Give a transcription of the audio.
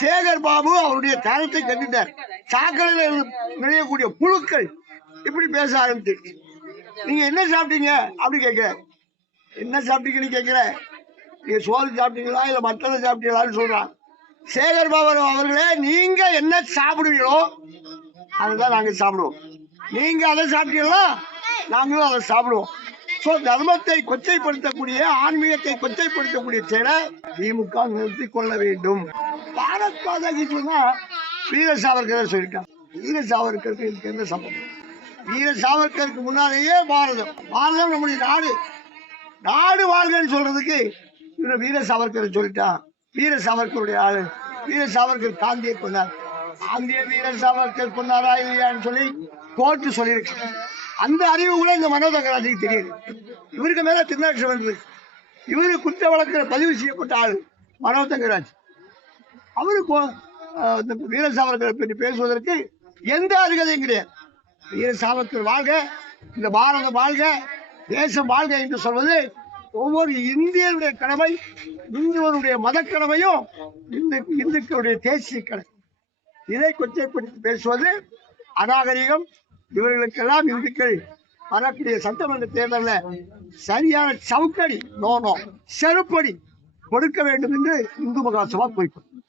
சேகர் பாபு அவருடைய தரத்தை கண்டிட்டார். சாக்கடையில் நுழையக்கூடிய புழுக்கள் இப்படி பேச ஆரம்பிச்சிருச்சு. நீங்க என்ன சாப்பிட்டீங்க அப்படி கேட்கிற, என்ன சாப்பிட்டீங்கன்னு கேட்கிற, நீங்க சோறு சாப்பிட்டீங்களா இல்ல மட்டனை சாப்பிட்டீங்களான்னு சொல்றான். சேகர் பாபு அவர்களே, நீங்க என்ன சாப்பிடுவீங்களோ அதுதான் நாங்க சாப்பிடுவோம். நீங்க அதை சாப்பிட்டீங்களா நாங்களும் அதை சாப்பிடுவோம். தர்மத்தை கொச்சைப்படுத்தக்கூடிய, ஆன்மீகத்தை கொச்சைப்படுத்தக்கூடிய செயலை திமுக நிறுத்திக் கொள்ள வேண்டும். பாரத் மாதா கி சொன்னா வீர சாவர்கர் சொல்லிட்டாங்க. வீர சாவர்கருக்கு என்ன சம்பந்தம்? வீர சாவர்கருக்கு முன்னாலேயே பாரதம் நம்முடைய நாடு, நாடு வாழ்கன்னு சொல்றதுக்கு வீர சாவர்கர் சொல்லிட்டான். வீர சாவர்கருடைய ஆளு. வீர சாவர்கர் காந்தியை கொண்டார். காந்திய வீர சாவர்கர் கொண்டாரா இல்லையான்னு சொல்லி கோர்ட்டு சொல்லியிருக்கு. அந்த அறிவு கூட இந்த மனோ தங்கராஜுக்கு தெரியுது. இவருக்கு மேல திருநாட்சம் இருக்கு. இவரு குற்ற வழக்கில் பதிவு செய்யப்பட்ட ஆளு மனோ தங்கராஜ். அவருக்கு வீர சாவர்கரை பற்றி பேசுவதற்கு எந்த அருகதையும் கிடையாது. வீர சாவர்கர் வாழ்க, இந்த பாரதம் வாழ்க, தேசம் வாழ்க என்று சொல்வது ஒவ்வொரு இந்தியனுடைய கடமை, இந்துவனுடைய மத கடமையும் இந்துக்களுடைய தேசிய கடமை. இதை கொச்சைப்படுத்தி பேசுவது அநாகரிகம். இவர்களுக்கெல்லாம் இந்துக்கள் வரக்கூடிய சட்டமன்ற தேர்தலில் சரியான சவுக்கடி, செருப்படி கொடுக்க வேண்டும் என்று இந்து மகாசபா குறிப்பிட்டார்.